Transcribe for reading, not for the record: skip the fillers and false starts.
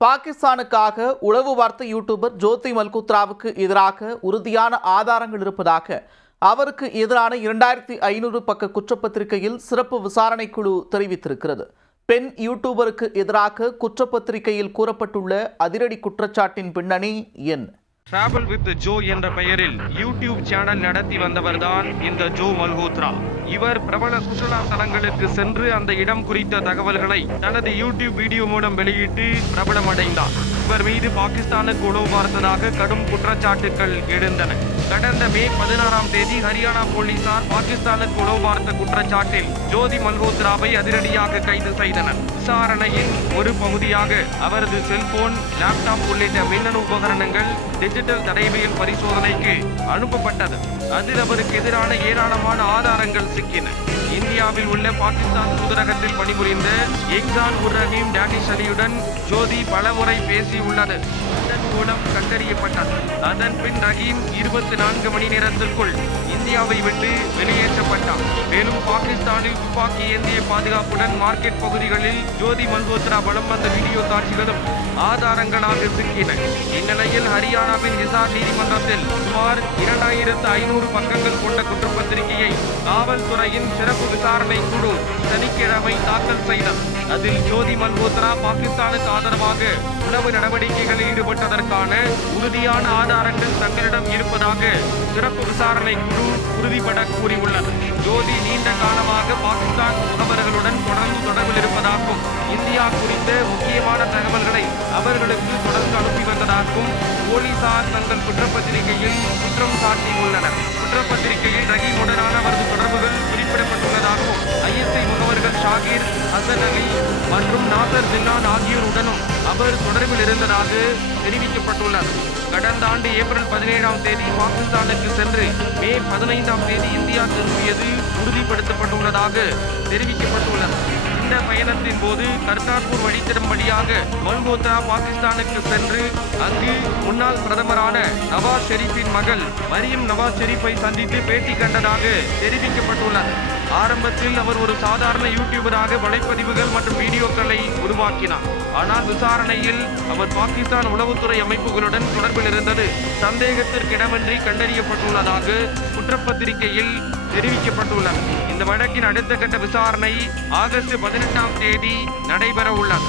பாகிஸ்தானுக்காக உளவு பார்த்த யூடியூபர் ஜோதி மல்கோத்ராவுக்கு எதிராக உறுதியான ஆதாரங்கள் இருப்பதாக அவருக்கு எதிரான 2500 பக்க குற்றப்பத்திரிகையில் சிறப்பு விசாரணை குழு தெரிவித்திருக்கிறது. பெண் யூடியூபருக்கு எதிராக குற்றப்பத்திரிகையில் கூறப்பட்டுள்ள அதிரடி குற்றச்சாட்டின் பின்னணி என்ன? டிராவல் வித் ஜோ என்ற பெயரில் யூடியூப் சேனல் நடத்தி வந்தவர்தான் இந்த ஜோ மல்ஹோத்ரா. இவர் பிரபல சுற்றுலா தலங்களுக்கு சென்று அந்த இடம் குறித்த தகவல்களை தனது யூடியூப் வீடியோ மூலம் வெளியிட்டு பிரபலமடைந்தார். இவர் மீது பாகிஸ்தானுக்கு உளவு பார்த்ததாக கடும் குற்றச்சாட்டுகள் எழுந்தன. கடந்த மே 16ஆம் தேதி ஹரியானா போலீசார் பாகிஸ்தானுக்கு உளவு பார்த்த குற்றச்சாட்டில் ஜோதி மல்ஹோத்ராவை அதிரடியாக கைது செய்தனர். விசாரணையின் ஒரு பகுதியாக அவரது செல்போன், லேப்டாப் உள்ளிட்ட மின்னணு உபகரணங்கள் டிஜிட்டல் தடயவியல் பரிசோதனைக்கு அனுப்பப்பட்டது. அதில் அவருக்கு எதிரான ஏராளமான ஆதாரங்கள் சிக்கின. இந்தியாவில் உள்ள பாகிஸ்தான் தூதரகத்தில் பணிபுரிந்த இக்சான் உர் ரஹீம் டேனிஷ் அலியுடன் ஜோதி பலமுறை பேசியுள்ளது. இதன் மூலம் கண்டறியப்பட்டது. அதன் பின் ரஹீம் 24 மணி நேரத்திற்குள் இந்தியாவை விட்டு வெளியேற்றப்பட்டார். மேலும் பாகிஸ்தானில் துப்பாக்கி ஏந்திய பாதுகாப்புடன் மார்க்கெட் பகுதிகளில் ஜோதி மல்ஹோத்ரா வலம் வந்த வீடியோ காட்சிகளும் ஆதாரங்களாக சிக்கின. இந்நிலையில் ஹரியானாவின் ஹிசார் நீதிமன்றத்தில் சுமார் 2500 பக்கங்கள் கொண்ட குற்றப்பத்திரிகையை காவல்துறையின் சிறப்பு விசாரணை குழு சனிக்கிழமை தாக்கல் செய்தது. அதில் ஜோதி மல்ஹோத்ரா பாகிஸ்தானுக்கு ஆதரவாக உளவு நடவடிக்கைகளில் ஈடுபட்டதற்கான உறுதியான ஆதாரங்கள் தங்களிடம் இருப்பதாக சிறப்பு விசாரணை குழு உறுதிபட கூறியுள்ளது. ஜோதி நீண்ட காலமாக பாகிஸ்தான் முகவர்களுடன் தொடர்பில் இருப்பதாகவும் இந்தியா குறித்த முக்கியமான தகவல்களை அவர்களுக்கு தொடர்ந்து அனுப்பி வந்ததாகவும் போலீசார் தங்கள் குற்றப்பத்திரிகையில் குற்றம் சாட்டியுள்ளனர். குற்றப்பத்திரிகையில் ரஹீமுடனான அவரது தொடர்புகள் குறிப்பிடப்பட்டுள்ளதாகவும் ISI முகவர்கள் ஷாகிர், ஹசன் அலி மற்றும் நாசர் ஜின்னான் ஆகியோருடனும் அவர் தொடர்பில் இருந்ததாக தெரிவிக்கப்பட்டுள்ளது. கடந்த ஆண்டு ஏப்ரல் 17ஆம் தேதி பாகிஸ்தானுக்கு சென்று மே 15ஆம் தேதி இந்தியா திரும்பியது உறுதிப்படுத்தப்பட்டுள்ளதாக தெரிவிக்கப்பட்டுள்ளது. இந்த பயணத்தின் போது கர்தார்பூர் வழித்தடம் வழியாக மல்ஹோத்ரா பாகிஸ்தானுக்கு சென்று அங்கு முன்னாள் பிரதமரான நவாஸ் ஷெரீப்பின் மகள் மரியம் நவாஸ் ஷெரீப்பை சந்தித்து பேட்டி கண்டதாக தெரிவிக்கப்பட்டுள்ளது. ஆரம்பத்தில் அவர் ஒரு சாதாரண யூடியூபராக வலைப்பதிவுகள் மற்றும் வீடியோக்களை உருவாக்கினார். ஆனால் விசாரணையில் அவர் பாகிஸ்தான் உளவுத்துறை அமைப்புகளுடன் தொடர்பில் இருந்தது சந்தேகத்திற்கிடமின்றி கண்டறியப்பட்டுள்ளதாக குற்றப்பத்திரிகையில் தெரிவிக்கப்பட்டுள்ளது. இந்த வழக்கின் அடுத்த கட்ட விசாரணை ஆகஸ்ட் 18ஆம் தேதி நடைபெற உள்ளது.